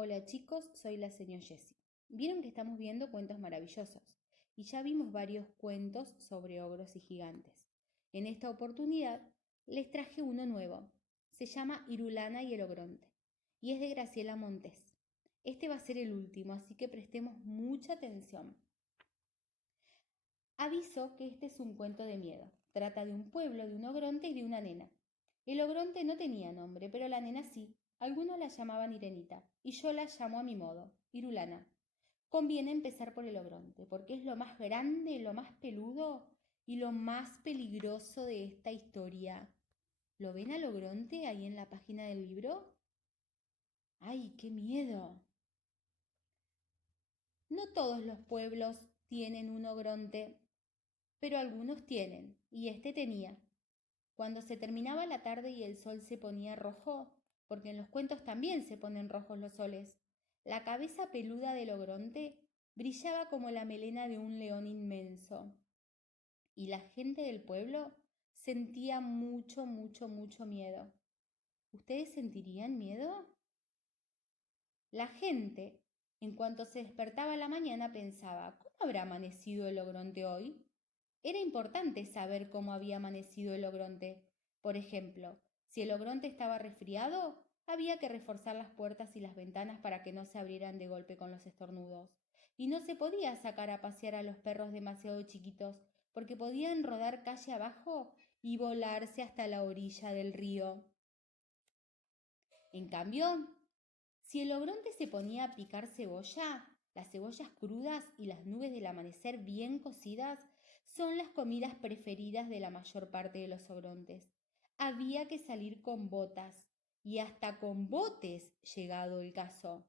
Hola chicos, soy la señora Jessie. Vieron que estamos viendo cuentos maravillosos y ya vimos varios cuentos sobre ogros y gigantes. En esta oportunidad les traje uno nuevo. Se llama Irulana y el Ogronte y es de Graciela Montes. Este va a ser el último, así que prestemos mucha atención. Aviso que este es un cuento de miedo. Trata de un pueblo, de un ogronte y de una nena. El ogronte no tenía nombre, pero la nena sí. Algunos la llamaban Irenita, y yo la llamo a mi modo, Irulana. Conviene empezar por el ogronte, porque es lo más grande, lo más peludo y lo más peligroso de esta historia. ¿Lo ven al ogronte ahí en la página del libro? ¡Ay, qué miedo! No todos los pueblos tienen un ogronte, pero algunos tienen, y este tenía. Cuando se terminaba la tarde y el sol se ponía rojo, porque en los cuentos también se ponen rojos los soles, la cabeza peluda del ogronte brillaba como la melena de un león inmenso. Y la gente del pueblo sentía mucho, mucho, mucho miedo. ¿Ustedes sentirían miedo? La gente, en cuanto se despertaba a la mañana, pensaba, ¿cómo habrá amanecido el ogronte hoy? Era importante saber cómo había amanecido el ogronte. Por ejemplo, si el ogronte estaba resfriado, había que reforzar las puertas y las ventanas para que no se abrieran de golpe con los estornudos. Y no se podía sacar a pasear a los perros demasiado chiquitos, porque podían rodar calle abajo y volarse hasta la orilla del río. En cambio, si el ogronte se ponía a picar cebolla, las cebollas crudas y las nubes del amanecer bien cocidas son las comidas preferidas de la mayor parte de los ogrontes. Había que salir con botas y hasta con botes, llegado el caso.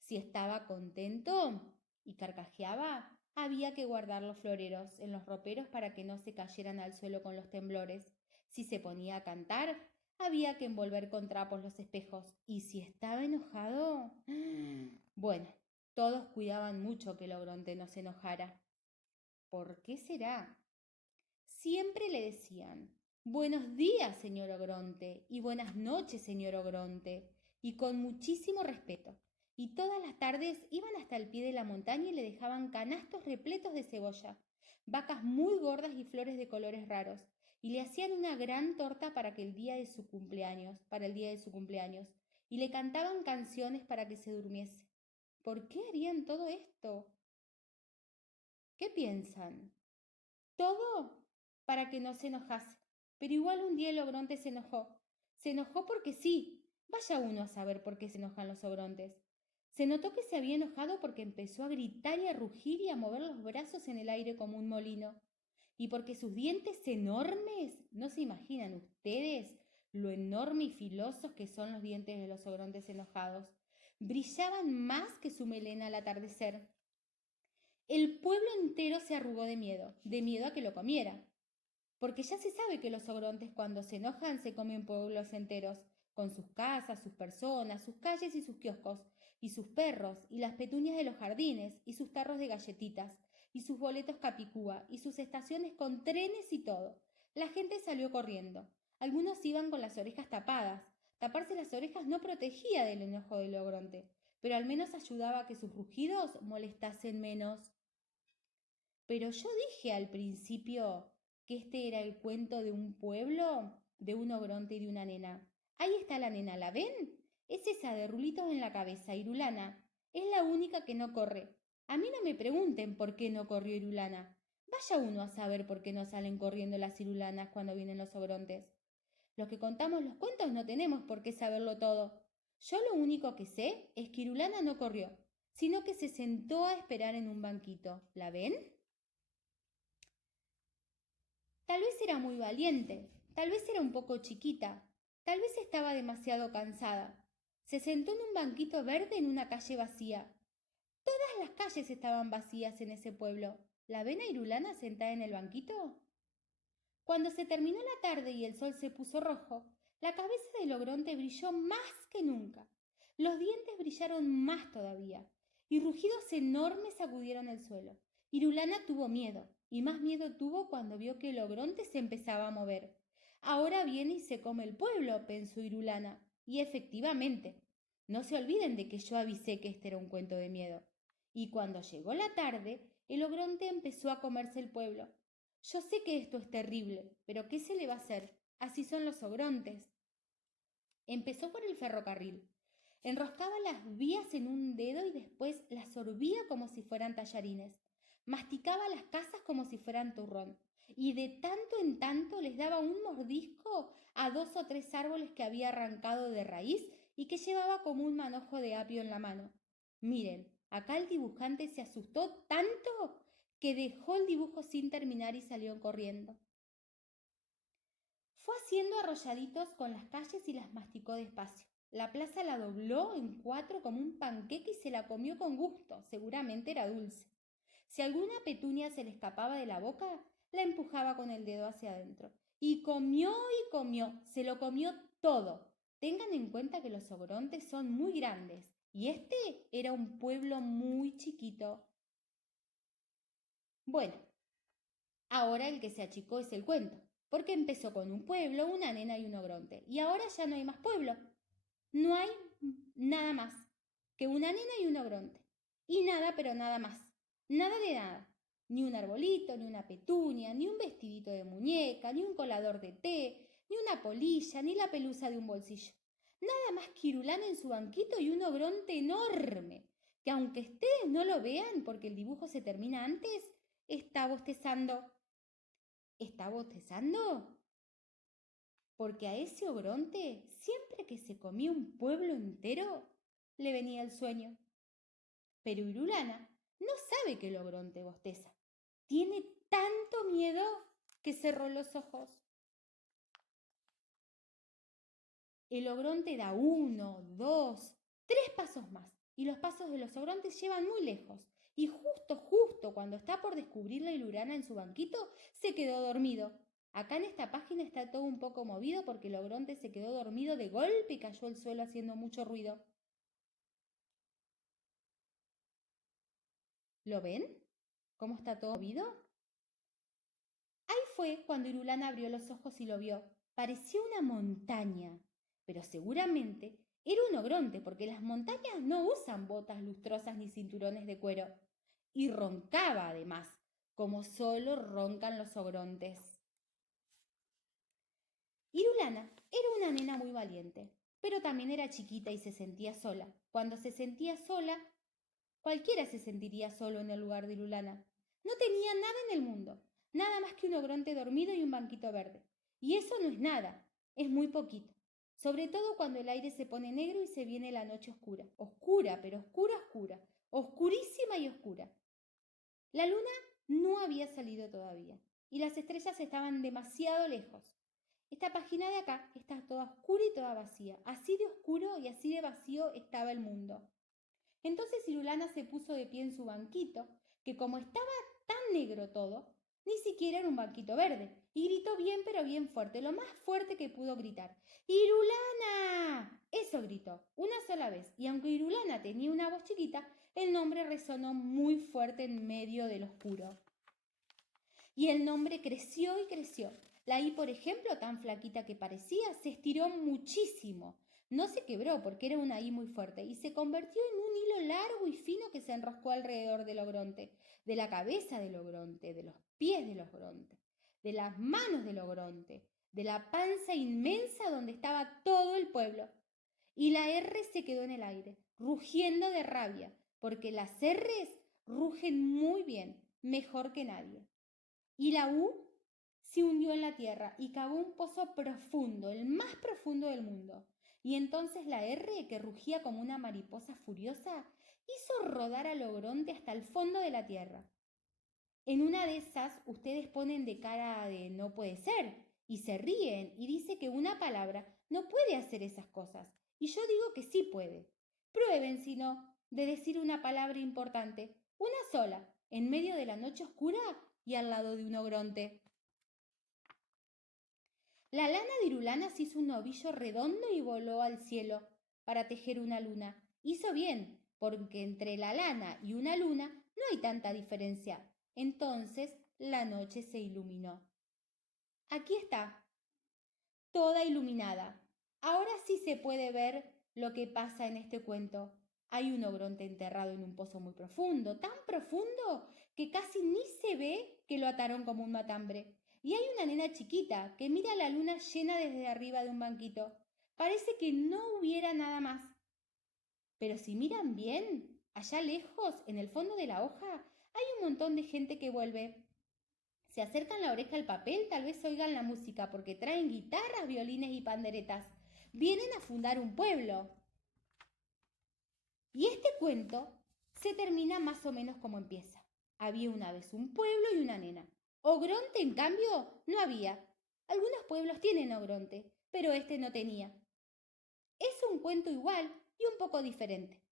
Si estaba contento y carcajeaba, había que guardar los floreros en los roperos para que no se cayeran al suelo con los temblores. Si se ponía a cantar, había que envolver con trapos los espejos. Y si estaba enojado, bueno, todos cuidaban mucho que el ogronte no se enojara. ¿Por qué será? Siempre le decían, buenos días, señor ogronte, y buenas noches, señor ogronte, y con muchísimo respeto. Y todas las tardes iban hasta el pie de la montaña y le dejaban canastos repletos de cebolla, vacas muy gordas y flores de colores raros, y le hacían una gran torta para el día de su cumpleaños, y le cantaban canciones para que se durmiese. ¿Por qué harían todo esto? ¿Qué piensan? Todo para que no se enojase. Pero igual un día el ogronte se enojó. Se enojó porque sí. Vaya uno a saber por qué se enojan los ogrontes. Se notó que se había enojado porque empezó a gritar y a rugir y a mover los brazos en el aire como un molino. Y porque sus dientes enormes, no se imaginan ustedes lo enorme y filosos que son los dientes de los ogrontes enojados, brillaban más que su melena al atardecer. El pueblo entero se arrugó de miedo a que lo comiera, porque ya se sabe que los ogrontes cuando se enojan se comen pueblos enteros, con sus casas, sus personas, sus calles y sus kioscos, y sus perros, y las petunias de los jardines, y sus tarros de galletitas, y sus boletos capicúa, y sus estaciones con trenes y todo. La gente salió corriendo. Algunos iban con las orejas tapadas. Taparse las orejas no protegía del enojo del ogronte, pero al menos ayudaba a que sus rugidos molestasen menos. Pero yo dije al principio que este era el cuento de un pueblo, de un ogronte y de una nena. Ahí está la nena, ¿la ven? Es esa de rulitos en la cabeza, Irulana. Es la única que no corre. A mí no me pregunten por qué no corrió Irulana. Vaya uno a saber por qué no salen corriendo las irulanas cuando vienen los ogrontes. Los que contamos los cuentos no tenemos por qué saberlo todo. Yo lo único que sé es que Irulana no corrió, sino que se sentó a esperar en un banquito. ¿La ven? Tal vez era muy valiente, tal vez era un poco chiquita, tal vez estaba demasiado cansada. Se sentó en un banquito verde en una calle vacía. Todas las calles estaban vacías en ese pueblo. ¿La ven a Irulana sentada en el banquito? Cuando se terminó la tarde y el sol se puso rojo, la cabeza del ogronte brilló más que nunca. Los dientes brillaron más todavía, y rugidos enormes sacudieron el suelo. Irulana tuvo miedo, y más miedo tuvo cuando vio que el ogronte se empezaba a mover. Ahora viene y se come el pueblo, pensó Irulana. Y efectivamente, No se olviden de que yo avisé que este era un cuento de miedo. Y cuando llegó la tarde, el ogronte empezó a comerse el pueblo. Yo sé que esto es terrible, pero ¿qué se le va a hacer? Así son los ogrontes. Empezó por el ferrocarril. Enroscaba las vías en un dedo y después las sorbía como si fueran tallarines. Masticaba las casas como si fueran turrón. Y de tanto en tanto les daba un mordisco a 2 o 3 árboles que había arrancado de raíz y que llevaba como un manojo de apio en la mano. Miren, acá el dibujante se asustó tanto que dejó el dibujo sin terminar y salió corriendo. Fue haciendo arrolladitos con las calles y las masticó despacio. La plaza la dobló en 4 como un panqueque y se la comió con gusto. Seguramente era dulce. Si alguna petunia se le escapaba de la boca, la empujaba con el dedo hacia adentro. Y comió, se lo comió todo. Tengan en cuenta que los ogrontes son muy grandes y este era un pueblo muy chiquito. Bueno, ahora el que se achicó es el cuento, porque empezó con un pueblo, una nena y un ogronte, y ahora ya no hay más pueblo. No hay nada más que una nena y un ogronte. Y nada, pero nada más. Nada de nada. Ni un arbolito, ni una petunia, ni un vestidito de muñeca, ni un colador de té, ni una polilla, ni la pelusa de un bolsillo. Nada más que Irulana en su banquito y un ogronte enorme, que aunque ustedes no lo vean porque el dibujo se termina antes, está bostezando. ¿Está bostezando? Porque a ese ogronte, siempre que se comía un pueblo entero, le venía el sueño. Pero Irulana no sabe que el ogronte bosteza. Tiene tanto miedo que cerró los ojos. El ogronte da 1, 2, 3 pasos más, y los pasos de los ogrontes llevan muy lejos. Y justo cuando está por descubrir la Irulana en su banquito, se quedó dormido. Acá en esta página está todo un poco movido porque el ogronte se quedó dormido de golpe y cayó al suelo haciendo mucho ruido. ¿Lo ven? ¿Cómo está todo movido? Ahí fue cuando Irulana abrió los ojos y lo vio. Parecía una montaña, pero seguramente era un ogronte porque las montañas no usan botas lustrosas ni cinturones de cuero. Y roncaba además, como solo roncan los ogrontes. Irulana era una nena muy valiente, pero también era chiquita y se sentía sola. Cuando se sentía sola, cualquiera se sentiría solo en el lugar de Irulana. No tenía nada en el mundo, nada más que un ogronte dormido y un banquito verde. Y eso no es nada, es muy poquito. Sobre todo cuando el aire se pone negro y se viene la noche oscura. Oscura, pero oscura. Oscurísima y oscura. La luna no había salido todavía y las estrellas estaban demasiado lejos. Esta página de acá está toda oscura y toda vacía. Así de oscuro y así de vacío estaba el mundo. Entonces Irulana se puso de pie en su banquito, que como estaba tan negro todo, ni siquiera era un banquito verde, y gritó bien pero bien fuerte, lo más fuerte que pudo gritar. ¡Irulana! Eso gritó, una sola vez, y aunque Irulana tenía una voz chiquita, el nombre resonó muy fuerte en medio del oscuro. Y el nombre creció y creció. La I, por ejemplo, tan flaquita que parecía, se estiró muchísimo. No se quebró porque era una I muy fuerte y se convirtió en un hilo largo y fino que se enroscó alrededor del ogronte, de la cabeza del ogronte, de los pies del ogronte, de las manos del ogronte, de la panza inmensa donde estaba todo el pueblo. Y la R se quedó en el aire, rugiendo de rabia, porque las R's rugen muy bien, mejor que nadie. Y la U se hundió en la tierra y cavó un pozo profundo, el más profundo del mundo. Y entonces la R, que rugía como una mariposa furiosa, hizo rodar al ogronte hasta el fondo de la tierra. En una de esas, ustedes ponen de cara de no puede ser y se ríen y dice que una palabra no puede hacer esas cosas. Y yo digo que sí puede. Prueben, si no, de decir una palabra importante, una sola, en medio de la noche oscura y al lado de un ogronte. La lana de Irulana se hizo un ovillo redondo y voló al cielo para tejer una luna. Hizo bien, porque entre la lana y una luna no hay tanta diferencia. Entonces la noche se iluminó. Aquí está, toda iluminada. Ahora sí se puede ver lo que pasa en este cuento. Hay un ogronte enterrado en un pozo muy profundo, tan profundo que casi ni se ve que lo ataron como un matambre. Y hay una nena chiquita que mira la luna llena desde arriba de un banquito. Parece que no hubiera nada más. Pero si miran bien, allá lejos, en el fondo de la hoja, hay un montón de gente que vuelve. Se acercan la oreja al papel, tal vez oigan la música, porque traen guitarras, violines y panderetas. Vienen a fundar un pueblo. Y este cuento se termina más o menos como empieza. Había una vez un pueblo y una nena. Ogronte, en cambio, no había. Algunos pueblos tienen ogronte, pero este no tenía. Es un cuento igual y un poco diferente.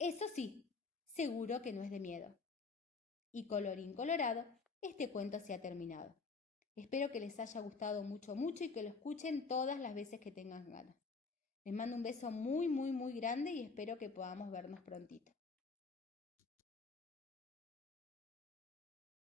Eso sí, seguro que no es de miedo. Y colorín colorado, este cuento se ha terminado. Espero que les haya gustado mucho, mucho y que lo escuchen todas las veces que tengan ganas. Les mando un beso muy, muy, muy grande y espero que podamos vernos prontito.